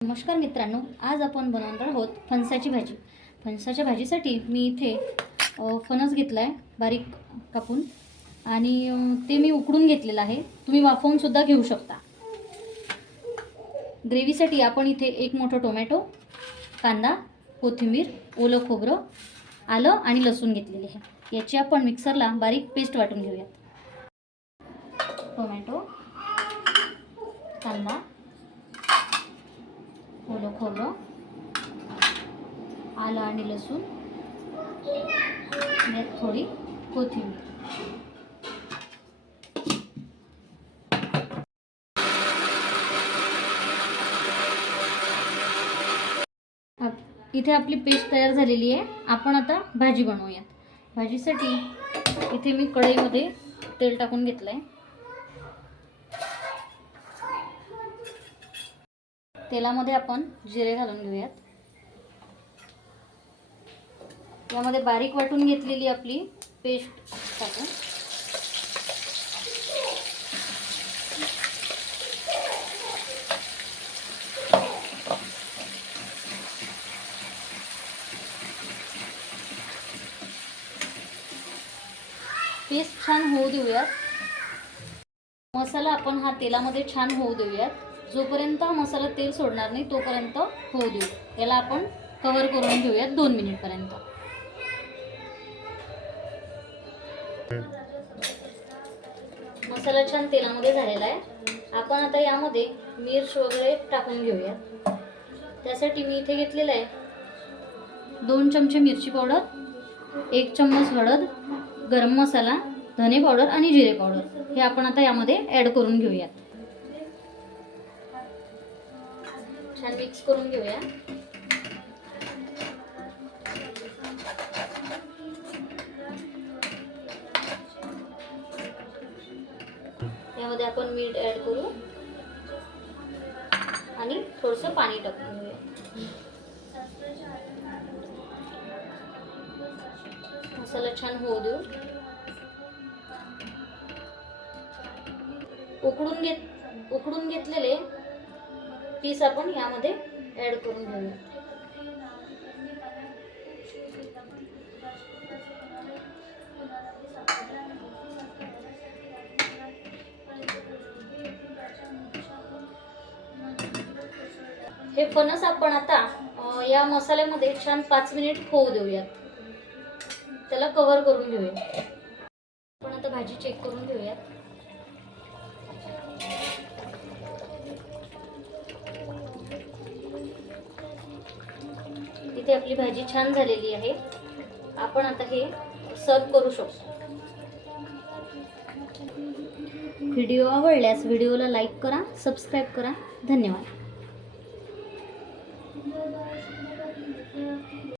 नमस्कार मित्रांनो, आज आपण बनवणार आहोत फणसाची भाजी. फणसाच्या भाजीसाठी मी इथे फणस घेतला आहे बारीक कापून आणि ते मी उकडून घेतलेलं आहे. तुम्ही वाफवून सुद्धा घेऊ शकता. ग्रेव्हीसाठी आपण इथे एक मोठा टोमॅटो, कांदा, कोथिंबीर, ओलं खोबरं, आलं आणि लसूण घेतलेले आहे. याची आपण मिक्सरला बारीक पेस्ट वाटून घेऊयात. टोमॅटो, कांदा, ओलं खोबरं, आलं आणि लसूण, यात थोडी कोथिंबीर. इथे आपली पेस्ट तयार झालेली आहे. आपण आता भाजी बनवूयात. भाजीसाठी इथे मी कढईमध्ये तेल टाकून घेतलं आहे. तेलामध्ये आपण जिरे घालून घेऊयात. यामध्ये बारीक वाटून घेतलेली आपली पेस्ट टाकू. पेस्ट छान होऊ देऊयात. मसाला आपण हा तेलामध्ये छान होऊ देऊयात. जोपर्यंत हा मसाला तेल सोडणार नाही तोपर्यंत होऊ देऊ. याला आपण कव्हर करून घेऊयात 2 मिनिटपर्यंत. मसाला छान तेलामध्ये झालेला आहे. आपण आता यामध्ये मिर्च वगैरे टाकून घेऊयात. त्यासाठी मी इथे घेतलेला आहे 2 चमचे मिरची पावडर, 1 चम्मच हळद, गरम मसाला, धने पावडर आणि जिरे पावडर हे आपण आता यामध्ये ॲड करून घेऊयात. छान मिक्स करून घेऊया. यामध्ये आपण मीठ ॲड करू आणि थोडंसं पाणी टाकून घेऊया. मसाला छान होऊ देऊ. उकडून घेतलेले पीस आपण यामध्ये ॲड करून घेऊया. हे फणस आपण आता या मसाल्यामध्ये छान 5 मिनिट होऊ देऊयात. त्याला कव्हर करून घेऊया. आपण आता भाजी चेक करून घेऊयात. इथे आपली भाजी छान झालेली आहे. आपण आता हे सर्व करू शकतो. व्हिडिओ आवडल्यास व्हिडिओला लाईक करा, सबस्क्राईब करा. धन्यवाद.